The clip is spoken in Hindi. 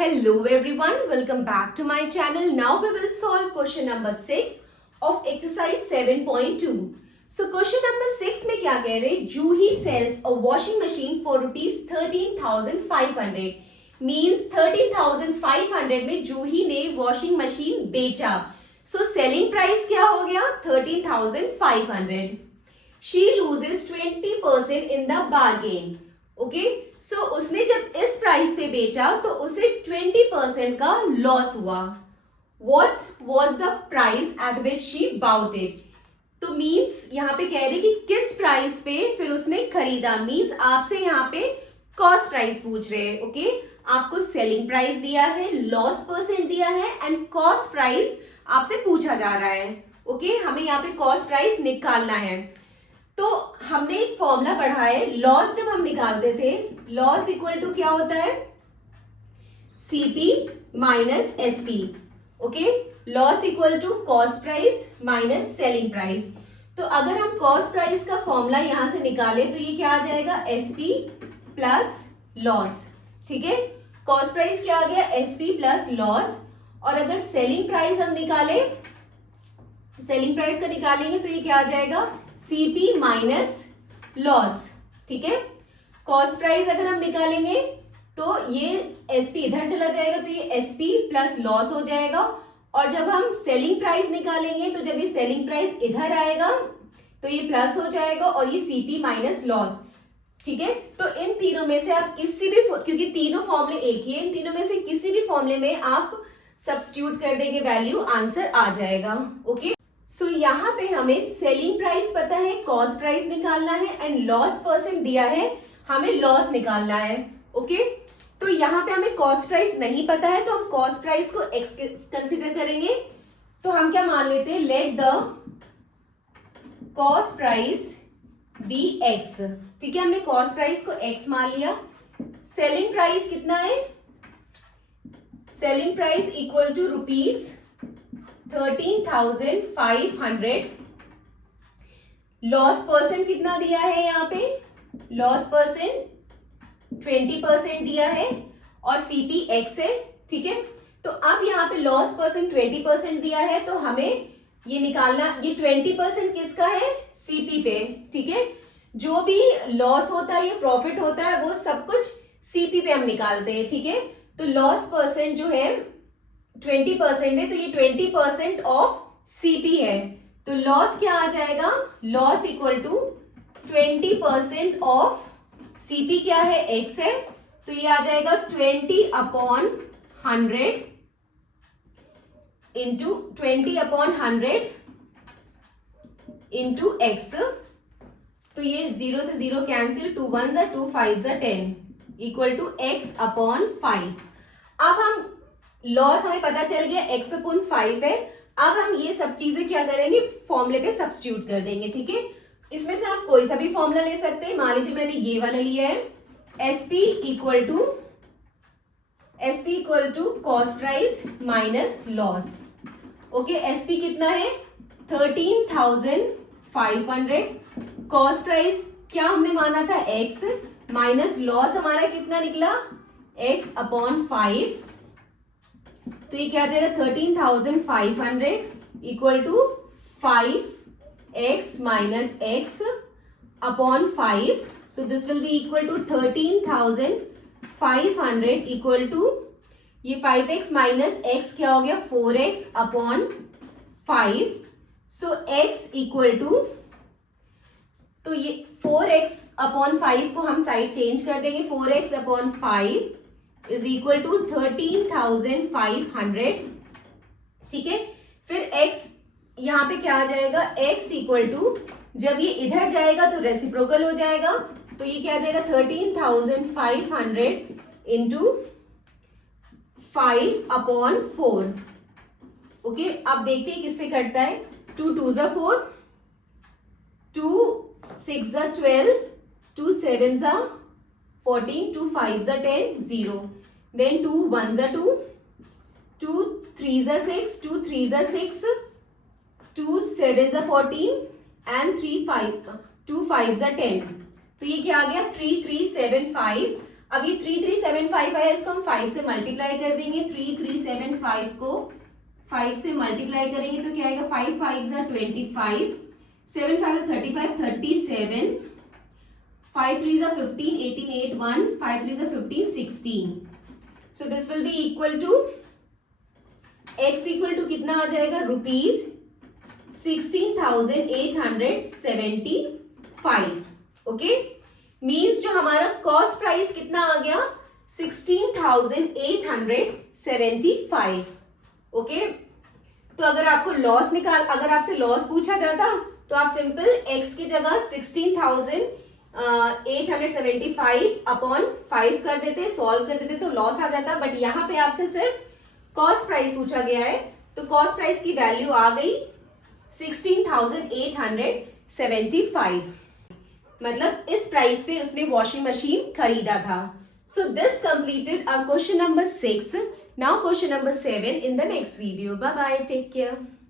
Hello everyone, welcome back to my channel. Now we will solve question number 6 of exercise 7.2. So question number 6 में क्या कह रहे? Juhi sells a washing machine for rupees 13,500. Means 13,500 में जूही ने वॉशिंग मशीन बेचा. So selling price क्या हो गया? 13,500. She loses 20% in the bargain. Okay so उसने जब इस प्राइस पे बेचा तो उसे 20% का लॉस हुआ. What was the price at which she bought it. तो मीन्स यहाँ पे कह रही कि किस प्राइस पे फिर उसने खरीदा. मीन्स आपसे यहाँ पे कॉस्ट प्राइस पूछ रहे हैं. ओके आपको सेलिंग प्राइस दिया है, लॉस परसेंट दिया है एंड कॉस्ट प्राइस आपसे पूछा जा रहा है. ओके हमें यहाँ पे कॉस्ट प्राइस निकालना है. तो हमने एक फॉर्मूला पढ़ा है. लॉस जब हम निकालते थे, लॉस इक्वल टू क्या होता है? CP minus SP. Okay loss equal to cost price minus selling price. तो अगर हम कॉस्ट प्राइस का फॉर्मूला यहां से निकाले तो ये क्या आ जाएगा? SP plus loss. ठीक है कॉस्ट प्राइस क्या आ गया? SP plus loss. और अगर सेलिंग प्राइस हम निकाले, सेलिंग प्राइस का निकालेंगे तो ये क्या आ जाएगा? CP minus loss. ठीक है कॉस्ट प्राइस अगर हम निकालेंगे तो ये एसपी इधर चला जाएगा तो ये एसपी प्लस लॉस हो जाएगा. और जब हम सेलिंग प्राइस निकालेंगे तो जब ये सेलिंग प्राइस इधर आएगा तो ये प्लस हो जाएगा और ये सीपी माइनस लॉस. ठीक है तो इन तीनों में से आप किसी भी, क्योंकि तीनों फॉर्मूले एक ही है, इन तीनों में से किसी भी फॉर्मूले में आप सब्स्टिट्यूट कर देंगे वैल्यू, आंसर आ जाएगा. ओके सो यहाँ पे हमें सेलिंग प्राइस पता है, कॉस्ट प्राइस निकालना है एंड लॉस परसेंट दिया है, हमें लॉस निकालना है. ओके तो यहाँ पे हमें कॉस्ट प्राइस नहीं पता है तो हम कॉस्ट प्राइस को एक्स कंसिडर करेंगे. तो हम क्या मान लेते हैं? Let the cost price be X. ठीक है हमने कॉस्ट प्राइस को एक्स मान लिया. सेलिंग प्राइस कितना है? Selling price equal to rupees 13,500. Loss percent कितना दिया है? यहाँ पे लॉस परसेंट 20% दिया है और सीपी एक्स है. ठीक है तो अब यहाँ पे लॉस परसेंट 20% दिया है तो हमें ये निकालना, ये 20% किसका है? सीपी पे. ठीक है जो भी लॉस होता है या प्रॉफिट होता है वो सब कुछ सीपी पे हम निकालते हैं. ठीक है तो लॉस परसेंट जो है 20% है तो ये 20% ऑफ सीपी है. तो लॉस क्या आ जाएगा? Loss equal to 20% of CP क्या है? एक्स है तो ये आ जाएगा 20/100 इंटू 20/100 इंटू एक्स. तो ये 0 से 0 कैंसिल, 2 1 जा 2 5 जा 10 इक्वल टू x/5. अब हम लॉस हमें पता चल गया x/5 है. अब हम ये सब चीजें क्या करेंगे? फॉर्मूले पे सब्स्टिट्यूट कर देंगे. ठीक है इसमें से आप कोई सा भी फॉर्मूला ले सकते हैं. मान लीजिए मैंने ये वाला लिया है. SP equal to cost price minus loss. Okay SP कितना है? 13,500. कॉस्ट प्राइस क्या हमने माना था? एक्स माइनस लॉस हमारा कितना निकला? x/5. तो ये क्या आ जाएगा? 13,500 equal to 5x minus x/5. So this will be equal to 13,500 equal to ये 5x माइनस x क्या हो गया? 4x/5. So x equal to, तो ये 4x/5 को हम साइड चेंज कर देंगे. 4x/5 is equal to 13,500. ठीक है फिर x यहां पे क्या आ जाएगा? x इक्वल टू, जब ये इधर जाएगा तो रेसिप्रोकल हो जाएगा तो ये क्या आ जाएगा? 13,500 इंटू 5/4. ओके अब देखते हैं किससे कटता है. 2 2 जा 4, 2 6 जा 12, 2 7 जा 14, 2 5 जा 10, 0. Then 2 1 जा 2, 2 3 जा 6, 2 3 जा 6, 2 7 जा 14 and 2 5 जा 10. तो ये क्या आ गया? 3 3 7 5. अब ये 3375 है, इसको हम 5 से मल्टीप्लाई कर देंगे। 3375 को 5 से मल्टीप्लाई करेंगे तो क्या आएगा, 5 5 ज़ा 25, 7 5 35, 37, 5 3 ज़ा 15, 18 8 1, 5 3 ज़ा 15, 16। So this will be equal to x equal to कितना आ जाएगा, ₹16,875। ओके, मीन्स जो हमारा कॉस्ट प्राइस कितना आ गया, 16,875। ओके, तो अगर आपको लॉस अगर आपसे लॉस पूछा जाता तो आप सिंपल x की जगह 16,875 अपॉन 5 कर देते, सॉल्व कर देते तो लॉस आ जाता। बट यहाँ पे आपसे सिर्फ कॉस्ट प्राइस पूछा गया है, तो कॉस्ट प्राइस की वैल्यू आ गई 16,875। मतलब इस प्राइस पे उसने वॉशिंग मशीन खरीदा था। So this completed our question number 6. Now question number 7 in the next video. Bye bye, take care.